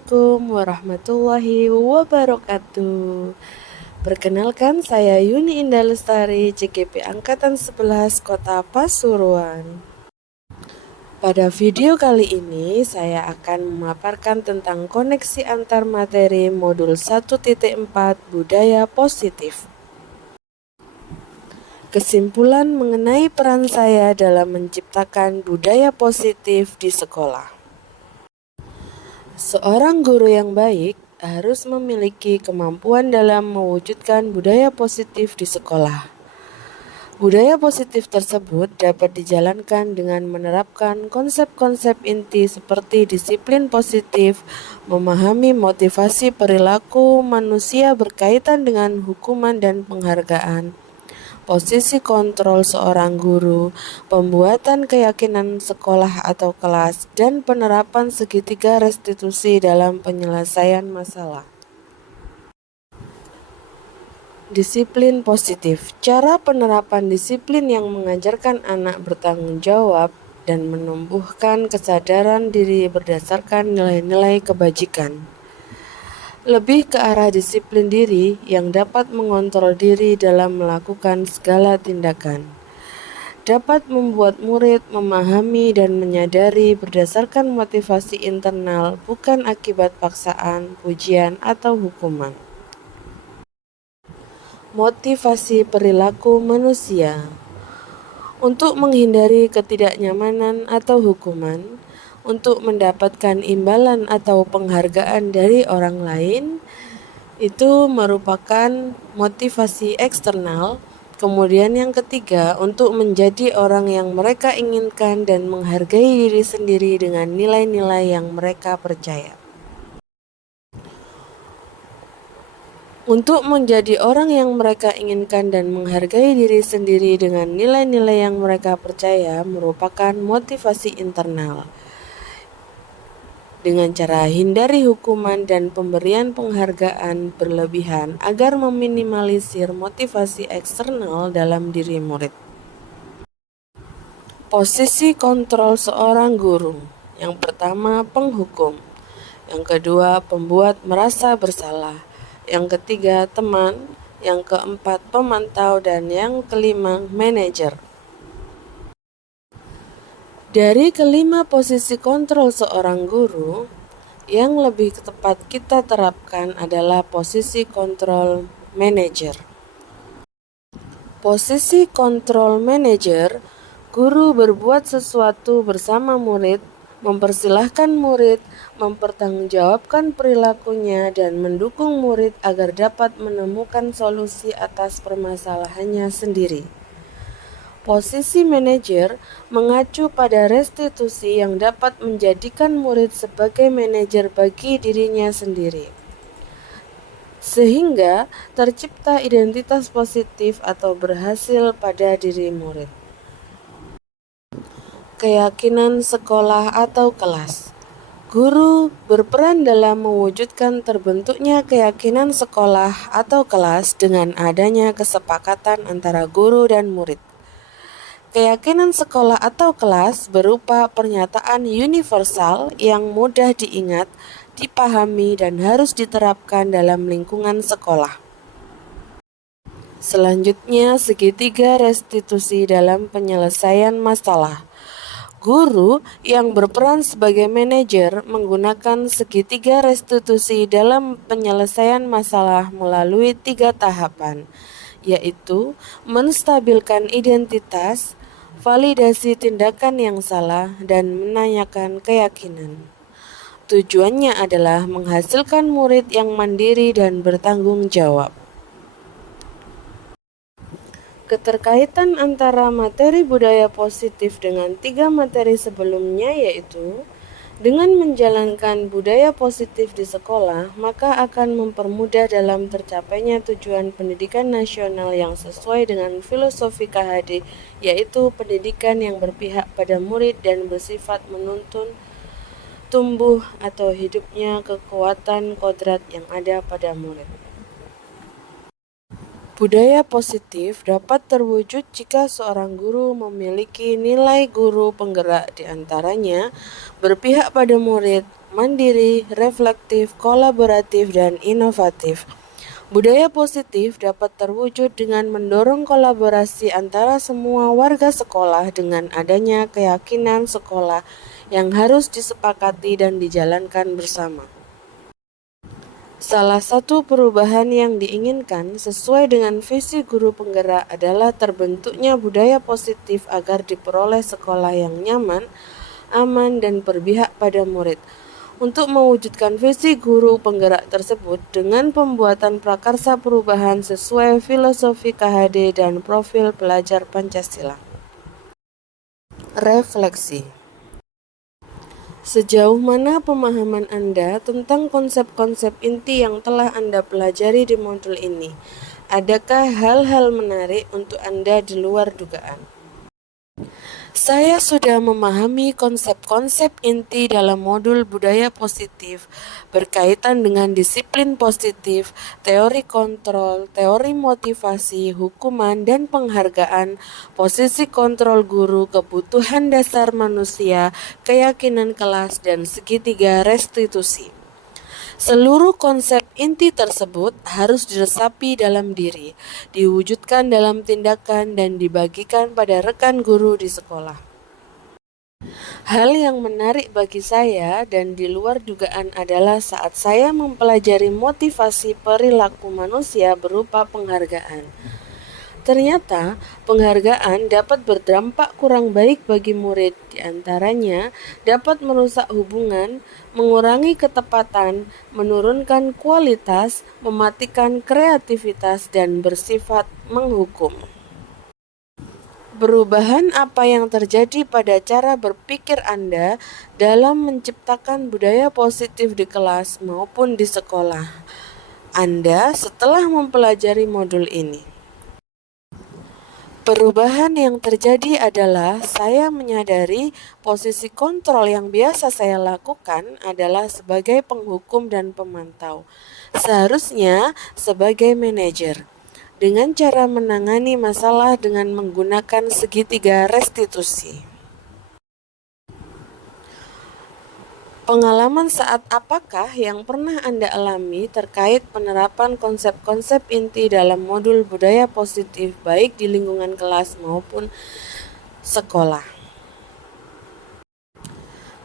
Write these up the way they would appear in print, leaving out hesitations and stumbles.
Assalamualaikum warahmatullahi wabarakatuh. Perkenalkan, saya Yuni Indah Lestari, CGP Angkatan 11 Kota Pasuruan. Pada video kali ini, saya akan memaparkan tentang koneksi antar materi modul 1.4 Budaya Positif. Kesimpulan mengenai peran saya dalam menciptakan budaya positif di sekolah. Seorang guru yang baik harus memiliki kemampuan dalam mewujudkan budaya positif di sekolah. Budaya positif tersebut dapat dijalankan dengan menerapkan konsep-konsep inti seperti disiplin positif, memahami motivasi perilaku manusia berkaitan dengan hukuman dan penghargaan, posisi kontrol seorang guru, pembuatan keyakinan sekolah atau kelas, dan penerapan segitiga restitusi dalam penyelesaian masalah. Disiplin positif. Cara penerapan disiplin yang mengajarkan anak bertanggung jawab dan menumbuhkan kesadaran diri berdasarkan nilai-nilai kebajikan. Lebih ke arah disiplin diri yang dapat mengontrol diri dalam melakukan segala tindakan. Dapat membuat murid memahami dan menyadari berdasarkan motivasi internal, bukan akibat paksaan, pujian, atau hukuman. Motivasi perilaku manusia. Untuk menghindari ketidaknyamanan atau hukuman, untuk mendapatkan imbalan atau penghargaan dari orang lain, itu merupakan motivasi eksternal. Kemudian yang ketiga, untuk menjadi orang yang mereka inginkan dan menghargai diri sendiri dengan nilai-nilai yang mereka percaya. Untuk menjadi orang yang mereka inginkan dan menghargai diri sendiri dengan nilai-nilai yang mereka percaya merupakan motivasi internal. Dengan cara hindari hukuman dan pemberian penghargaan berlebihan agar meminimalisir motivasi eksternal dalam diri murid. Posisi kontrol seorang guru. Yang pertama, penghukum. Yang kedua, pembuat merasa bersalah. Yang ketiga, teman. Yang keempat, pemantau. Dan yang kelima, manajer. Dari kelima posisi kontrol seorang guru, yang lebih tepat kita terapkan adalah posisi kontrol manajer. Posisi kontrol manajer, guru berbuat sesuatu bersama murid, mempersilahkan murid, mempertanggungjawabkan perilakunya, dan mendukung murid agar dapat menemukan solusi atas permasalahannya sendiri. Posisi manajer mengacu pada restitusi yang dapat menjadikan murid sebagai manajer bagi dirinya sendiri, sehingga tercipta identitas positif atau berhasil pada diri murid. Keyakinan sekolah atau kelas. Guru berperan dalam mewujudkan terbentuknya keyakinan sekolah atau kelas dengan adanya kesepakatan antara guru dan murid. Keyakinan sekolah atau kelas berupa pernyataan universal yang mudah diingat, dipahami, dan harus diterapkan dalam lingkungan sekolah. Selanjutnya, segitiga restitusi dalam penyelesaian masalah. Guru yang berperan sebagai manajer menggunakan segitiga restitusi dalam penyelesaian masalah melalui 3 tahapan, yaitu menstabilkan identitas, validasi tindakan yang salah, dan menanyakan keyakinan. Tujuannya adalah menghasilkan murid yang mandiri dan bertanggung jawab. Keterkaitan antara materi budaya positif dengan 3 materi sebelumnya yaitu, dengan menjalankan budaya positif di sekolah, maka akan mempermudah dalam tercapainya tujuan pendidikan nasional yang sesuai dengan filosofi KHD, yaitu pendidikan yang berpihak pada murid dan bersifat menuntun tumbuh atau hidupnya kekuatan kodrat yang ada pada murid. Budaya positif dapat terwujud jika seorang guru memiliki nilai guru penggerak, di antaranya berpihak pada murid, mandiri, reflektif, kolaboratif, dan inovatif. Budaya positif dapat terwujud dengan mendorong kolaborasi antara semua warga sekolah dengan adanya keyakinan sekolah yang harus disepakati dan dijalankan bersama. Salah satu perubahan yang diinginkan sesuai dengan visi guru penggerak adalah terbentuknya budaya positif agar diperoleh sekolah yang nyaman, aman, dan berpihak pada murid. Untuk mewujudkan visi guru penggerak tersebut dengan pembuatan prakarsa perubahan sesuai filosofi KHD dan profil pelajar Pancasila. Refleksi. Sejauh mana pemahaman Anda tentang konsep-konsep inti yang telah Anda pelajari di modul ini? Adakah hal-hal menarik untuk Anda di luar dugaan? Saya sudah memahami konsep-konsep inti dalam modul budaya positif berkaitan dengan disiplin positif, teori kontrol, teori motivasi, hukuman, dan penghargaan, posisi kontrol guru, kebutuhan dasar manusia, keyakinan kelas, dan segitiga restitusi. Seluruh konsep inti tersebut harus diresapi dalam diri, diwujudkan dalam tindakan, dan dibagikan pada rekan guru di sekolah. Hal yang menarik bagi saya dan di luar dugaan adalah saat saya mempelajari motivasi perilaku manusia berupa penghargaan. Ternyata, penghargaan dapat berdampak kurang baik bagi murid, diantaranya dapat merusak hubungan, mengurangi ketepatan, menurunkan kualitas, mematikan kreativitas, dan bersifat menghukum. Perubahan apa yang terjadi pada cara berpikir Anda dalam menciptakan budaya positif di kelas maupun di sekolah Anda setelah mempelajari modul ini? Perubahan yang terjadi adalah saya menyadari posisi kontrol yang biasa saya lakukan adalah sebagai penghukum dan pemantau, seharusnya sebagai manajer, dengan cara menangani masalah dengan menggunakan segitiga restitusi. Pengalaman saat apakah yang pernah Anda alami terkait penerapan konsep-konsep inti dalam modul budaya positif baik di lingkungan kelas maupun sekolah?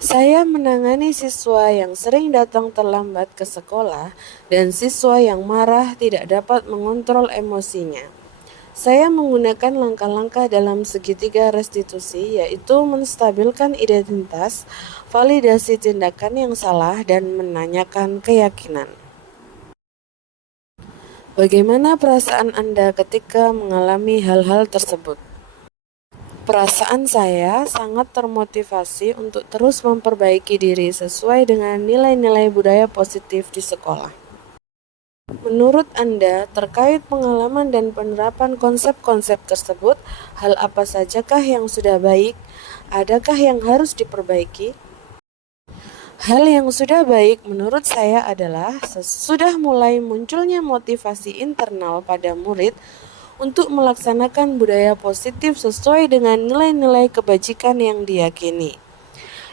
Saya menangani siswa yang sering datang terlambat ke sekolah dan siswa yang marah tidak dapat mengontrol emosinya. Saya menggunakan langkah-langkah dalam segitiga restitusi, yaitu menstabilkan identitas, validasi tindakan yang salah, dan menanyakan keyakinan. Bagaimana perasaan Anda ketika mengalami hal-hal tersebut? Perasaan saya sangat termotivasi untuk terus memperbaiki diri sesuai dengan nilai-nilai budaya positif di sekolah. Menurut Anda, terkait pengalaman dan penerapan konsep-konsep tersebut, hal apa sajakah yang sudah baik? Adakah yang harus diperbaiki? Hal yang sudah baik menurut saya adalah sudah mulai munculnya motivasi internal pada murid untuk melaksanakan budaya positif sesuai dengan nilai-nilai kebajikan yang diyakini.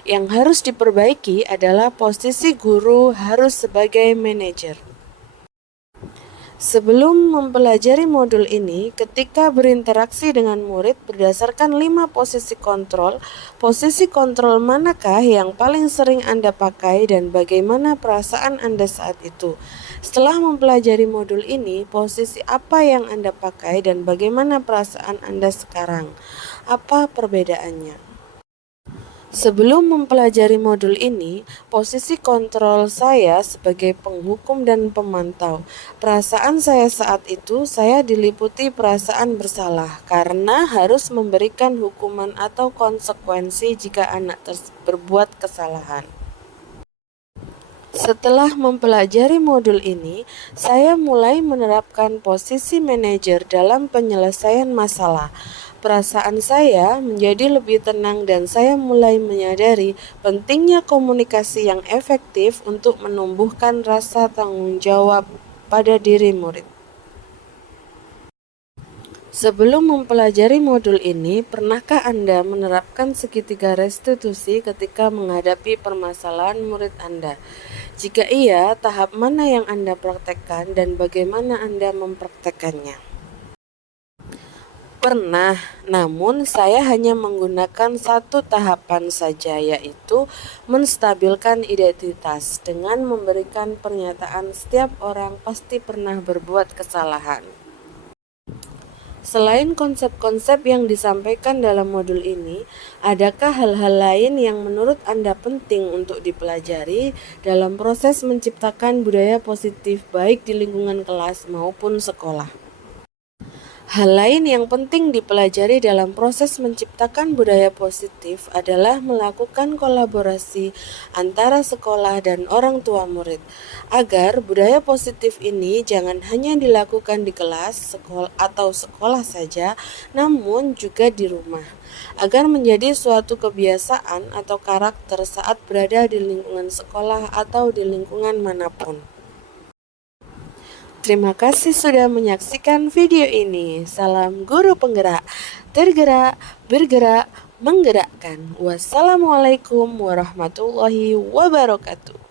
Yang harus diperbaiki adalah posisi guru harus sebagai manajer. Sebelum mempelajari modul ini, ketika berinteraksi dengan murid berdasarkan 5 posisi kontrol manakah yang paling sering Anda pakai dan bagaimana perasaan Anda saat itu? Setelah mempelajari modul ini, posisi apa yang Anda pakai dan bagaimana perasaan Anda sekarang? Apa perbedaannya? Sebelum mempelajari modul ini, posisi kontrol saya sebagai penghukum dan pemantau. Perasaan saya saat itu, saya diliputi perasaan bersalah karena harus memberikan hukuman atau konsekuensi jika anak berbuat kesalahan. Setelah mempelajari modul ini, saya mulai menerapkan posisi manajer dalam penyelesaian masalah. Perasaan saya menjadi lebih tenang dan saya mulai menyadari pentingnya komunikasi yang efektif untuk menumbuhkan rasa tanggung jawab pada diri murid. Sebelum mempelajari modul ini, pernahkah Anda menerapkan segitiga restitusi ketika menghadapi permasalahan murid Anda? Jika iya, tahap mana yang Anda praktekkan dan bagaimana Anda mempraktekkannya? Pernah, namun saya hanya menggunakan satu tahapan saja, yaitu menstabilkan identitas dengan memberikan pernyataan setiap orang pasti pernah berbuat kesalahan. Selain konsep-konsep yang disampaikan dalam modul ini, adakah hal-hal lain yang menurut Anda penting untuk dipelajari dalam proses menciptakan budaya positif baik di lingkungan kelas maupun sekolah? Hal lain yang penting dipelajari dalam proses menciptakan budaya positif adalah melakukan kolaborasi antara sekolah dan orang tua murid, agar budaya positif ini jangan hanya dilakukan di kelas, sekolah atau sekolah saja, namun juga di rumah, agar menjadi suatu kebiasaan atau karakter saat berada di lingkungan sekolah atau di lingkungan manapun. Terima kasih sudah menyaksikan video ini. Salam guru penggerak, tergerak, bergerak, menggerakkan. Wassalamualaikum warahmatullahi wabarakatuh.